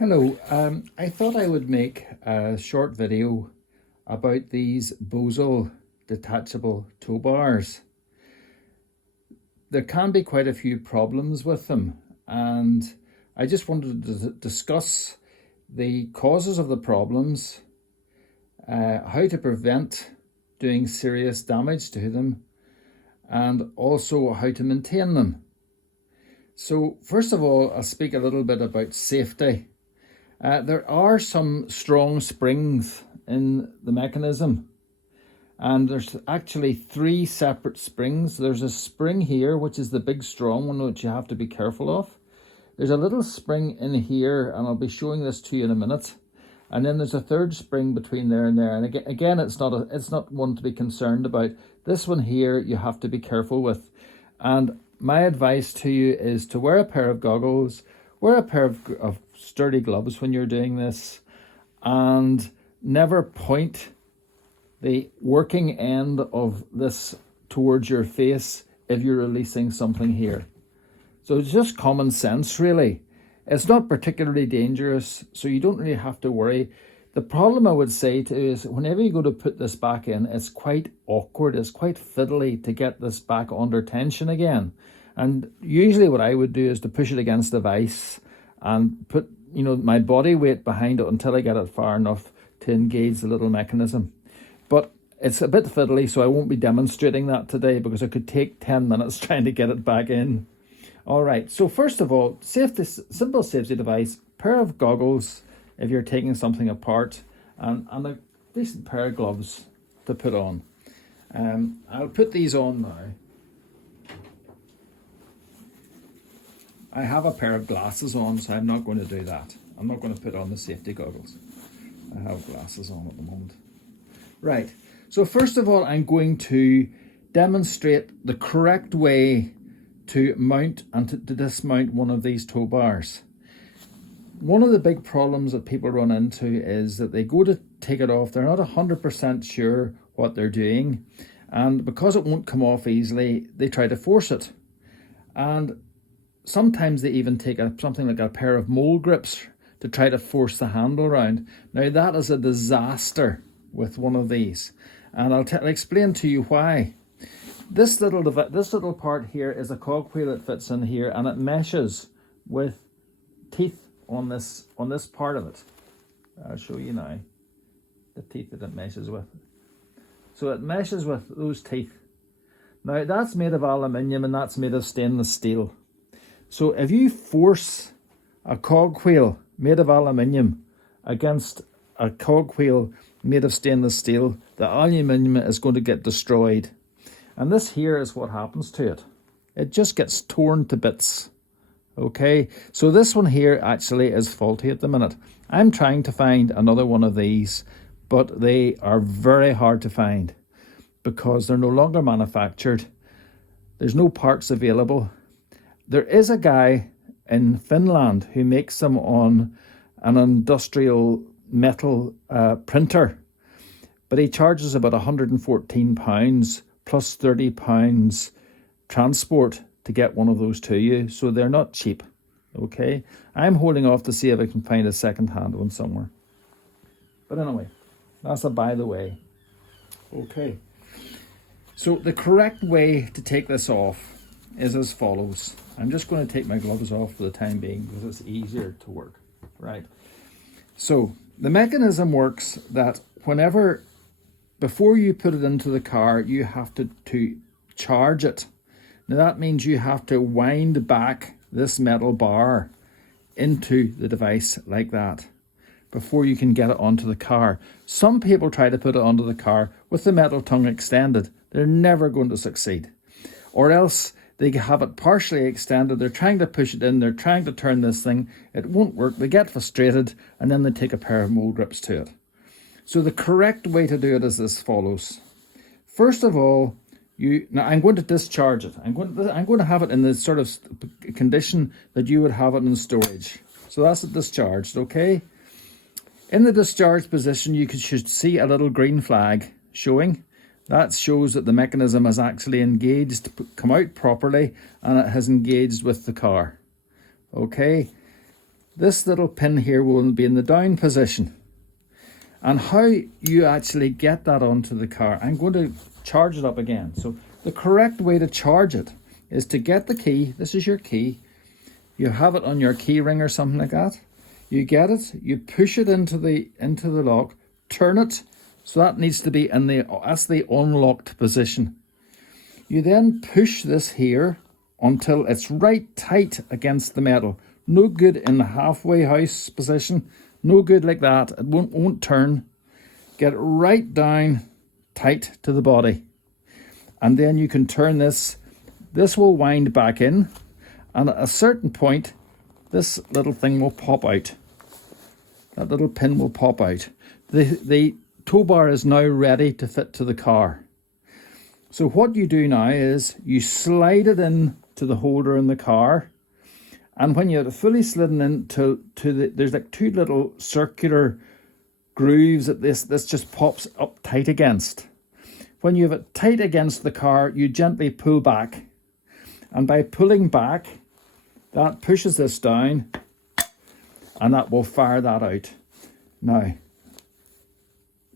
Hello, I thought I would make a short video about these Bosal Detachable Towbars. There can be quite a few problems with them, and I just wanted to discuss the causes of the problems, how to prevent doing serious damage to them, and also how to maintain them. So first of all, I'll speak a little bit about safety. There are some strong springs in the mechanism, and there's actually three separate springs. There's a spring here, which is the big strong one, which you have to be careful of. There's a little spring in here, and I'll be showing this to you in a minute. And then there's a third spring between there and there. And again, it's not one to be concerned about. This one here, you have to be careful with. And my advice to you is to wear a pair of goggles, wear a pair of sturdy gloves when you're doing this, and never point the working end of this towards your face if you're releasing something here. So it's just common sense, really. It's not particularly dangerous, so you don't really have to worry. The problem I would say to you is whenever you go to put this back in, it's quite awkward, it's quite fiddly to get this back under tension again. And usually what I would do is to push it against the vise and put, my body weight behind it until I get it far enough to engage the little mechanism. But it's a bit fiddly, so I won't be demonstrating that today because it could take 10 minutes trying to get it back in. All right, so first of all, simple safety device, pair of goggles if you're taking something apart, and a decent pair of gloves to put on. I'll put these on now. I have a pair of glasses on, so I'm not going to do that. I'm not going to put on the safety goggles. I have glasses on at the moment. Right, so first of all, I'm going to demonstrate the correct way to mount and to dismount one of these tow bars. One of the big problems that people run into is that they go to take it off, they're not 100% sure what they're doing, and because it won't come off easily, they try to force it. And sometimes they even take something like a pair of mole grips to try to force the handle around. Now that is a disaster with one of these, and I'll explain to you why. This little part here is a cogwheel that fits in here, and it meshes with teeth on this part of it. I'll show you now the teeth that it meshes with. So it meshes with those teeth. Now that's made of aluminium and that's made of stainless steel. So if you force a cogwheel made of aluminium against a cogwheel made of stainless steel, the aluminium is going to get destroyed. And this here is what happens to it. It just gets torn to bits. Okay, so this one here actually is faulty at the minute. I'm trying to find another one of these, but they are very hard to find because they're no longer manufactured. There's no parts available. There is a guy in Finland who makes them on an industrial metal printer, but he charges about £114 plus £30 transport to get one of those to you, so they're not cheap. Okay, I'm holding off to see if I can find a second-hand one somewhere. But anyway, that's a by the way. Okay, so the correct way to take this off is as follows. I'm just going to take my gloves off for the time being because it's easier to work. Right, so the mechanism works that before you put it into the car, you have to charge it. Now that means you have to wind back this metal bar into the device like that before you can get it onto the car. Some people try to put it onto the car with the metal tongue extended. They're never going to succeed. Or else they have it partially extended. They're trying to push it in. They're trying to turn this thing. It won't work. They get frustrated and then they take a pair of mole grips to it. So the correct way to do it is as follows. First of all, now I'm going to discharge it. I'm going to have it in the sort of condition that you would have it in storage. So that's it discharged, okay? In the discharged position, you should see a little green flag showing. That shows that the mechanism has actually engaged, come out properly, and it has engaged with the car. Okay? this little pin here will be in the down position. And how you actually get that onto the car, I'm going to charge it up again. So the correct way to charge it is to get the key. This is your key. You have it on your key ring or something like that. You get it, you push it into the lock, turn it, so that needs to be that's the unlocked position. You then push this here until it's right tight against the metal. No good in the halfway house position. No good like that. It won't turn. Get it right down tight to the body. And then you can turn this. This will wind back in. And at a certain point, this little thing will pop out. That little pin will pop out. The tow bar is now ready to fit to the car. So what you do now is you slide it in to the holder in the car. And when you have it fully slidden into there's like two little circular grooves that this just pops up tight against. When you have it tight against the car, you gently pull back. And by pulling back, that pushes this down and that will fire that out. Now,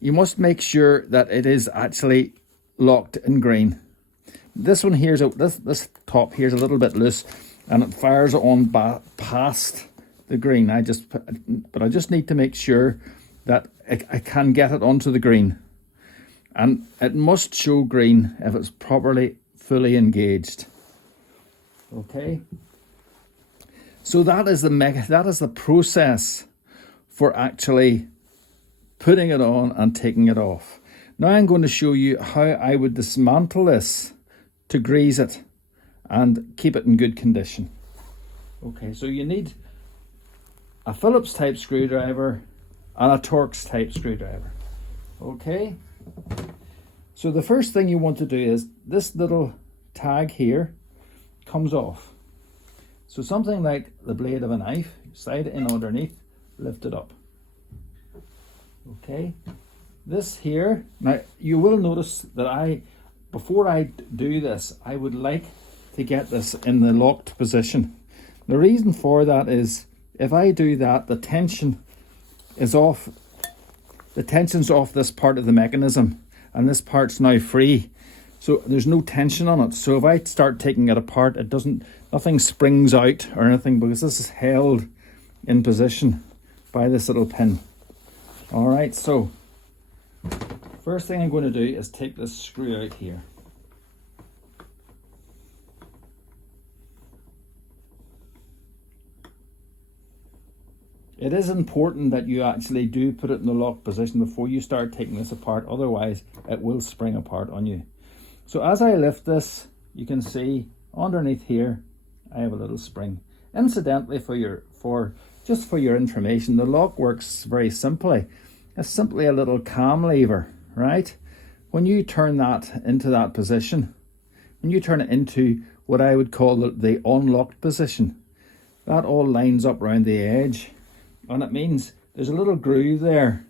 you must make sure that it is actually locked in green. This one here's this top here's a little bit loose and it fires on past the green. I just need to make sure that I can get it onto the green. And it must show green if it's properly fully engaged. Okay. So that is the process for actually putting it on and taking it off. Now I'm going to show you how I would dismantle this to grease it and keep it in good condition. Okay, so you need a Phillips type screwdriver and a Torx type screwdriver. Okay, so the first thing you want to do is this little tag here comes off. So something like the blade of a knife, slide it in underneath, lift it up. Okay, this here, now you will notice that before I do this, I would like to get this in the locked position. The reason for that is if I do that, the tension is off. The tension's off this part of the mechanism and this part's now free. So there's no tension on it. So if I start taking it apart, nothing springs out or anything because this is held in position by this little pin. All right, so first thing I'm going to do is take this screw out here. It is important that you actually do put it in the locked position before you start taking this apart, otherwise it will spring apart on you. So as I lift this, you can see underneath here, I have a little spring. Incidentally, for your information, the lock works very simply. It's simply a little cam lever, right? When you turn that into that position, when you turn it into what I would call the unlocked position, that all lines up around the edge. And it means there's a little groove there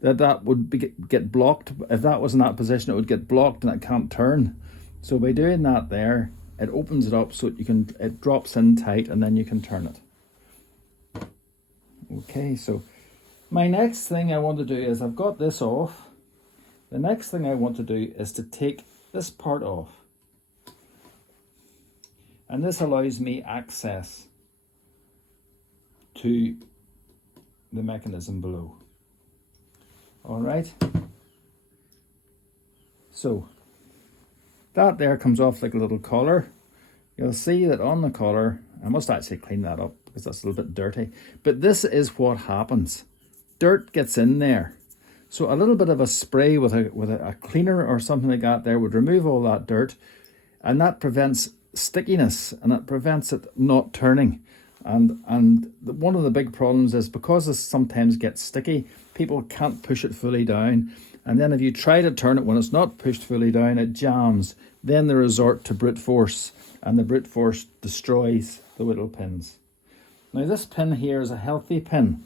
that would get blocked. If that was in that position, it would get blocked and it can't turn. So by doing that there, it opens it up so it drops in tight and then you can turn it. Okay, so my next thing I want to do is I've got this off. The next thing I want to do is to take this part off. And this allows me access to the mechanism below. All right. So that there comes off like a little collar. You'll see that on the collar, I must actually clean that up because that's a little bit dirty. But this is what happens. Dirt gets in there. So a little bit of a spray with a cleaner or something like that there would remove all that dirt, and that prevents stickiness and it prevents it not turning. And one of the big problems is because this sometimes gets sticky, people can't push it fully down. And then if you try to turn it when it's not pushed fully down, it jams. Then they resort to brute force, and the brute force destroys the little pins. Now this pin here is a healthy pin.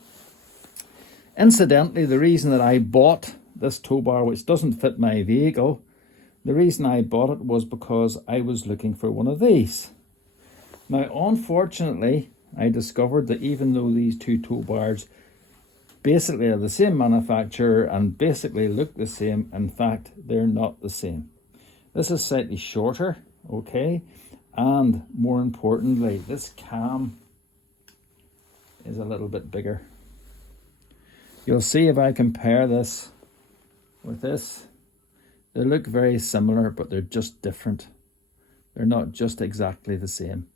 Incidentally, the reason that I bought this tow bar, which doesn't fit my vehicle, the reason I bought it was because I was looking for one of these. Now, unfortunately, I discovered that even though these two tow bars basically are the same manufacturer and basically look the same, in fact, they're not the same. This is slightly shorter, okay, and more importantly, this cam is a little bit bigger. You'll see if I compare this with this, they look very similar, but they're just different. They're not just exactly the same,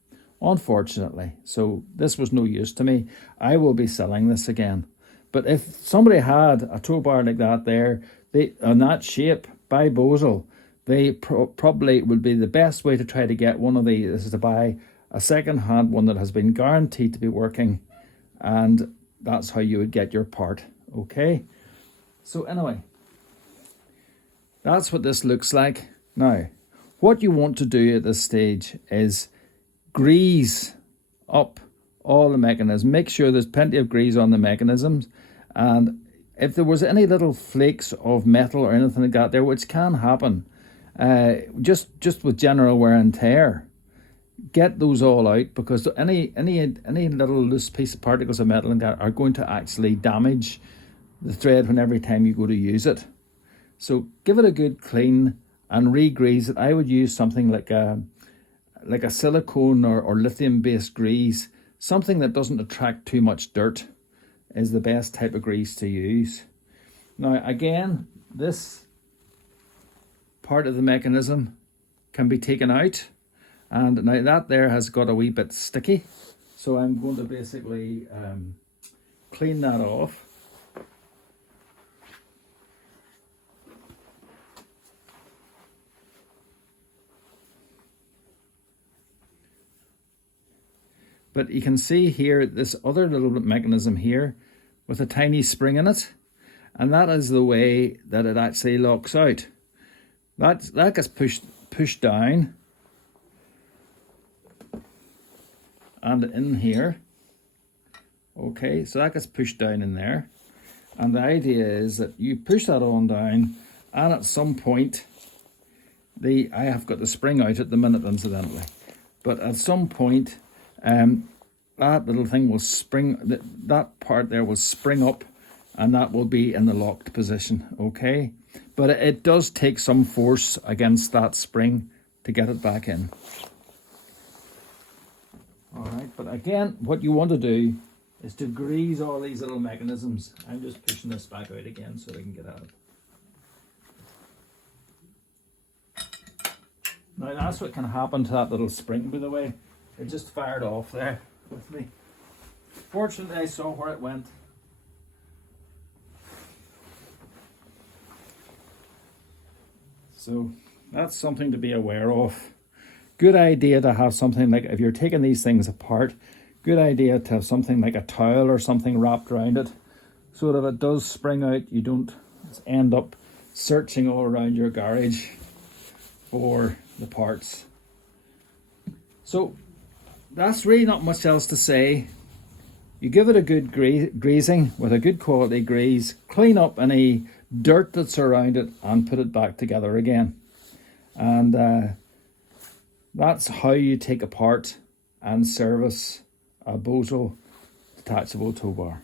unfortunately. So this was no use to me. I will be selling this again. But if somebody had a tow bar like that there, in that shape, by Bosal, they probably would be the best way to try to get one of these is to buy a second-hand one that has been guaranteed to be working, and that's how you would get your part, okay? So anyway, that's what this looks like. Now, what you want to do at this stage is grease up all the mechanisms. Make sure there's plenty of grease on the mechanisms, and if there was any little flakes of metal or anything like that there, which can happen, just with general wear and tear, get those all out, because any little loose piece of particles of metal in that are going to actually damage the thread when every time you go to use it. So give it a good clean and re-grease it. I would use something like a silicone or lithium based grease. Something that doesn't attract too much dirt is the best type of grease to use. Now again, this part of the mechanism can be taken out, and now that there has got a wee bit sticky, so I'm going to basically clean that off. But you can see here this other little mechanism here with a tiny spring in it, and that is the way that it actually locks out. That gets pushed down and in here. Okay, so that gets pushed down in there, and the idea is that you push that on down, and at some point, I have got the spring out at the minute incidentally, but at some point that little thing will spring, that part there will spring up, and that will be in the locked position, okay? But it does take some force against that spring to get it back in. All right, but again, what you want to do is to grease all these little mechanisms. I'm just pushing this back out again so I can get out. Now that's what can happen to that little spring, by the way. It just fired off there with me. Fortunately, I saw where it went. So that's something to be aware of. Good idea to have something like, if you're taking these things apart, good idea to have something like a towel or something wrapped around it, so that if it does spring out, you don't end up searching all around your garage for the parts. So that's really not much else to say. You give it a good greasing with a good quality grease, clean up any dirt that's around it, and put it back together again. And that's how you take apart and service a Bosal detachable tow bar.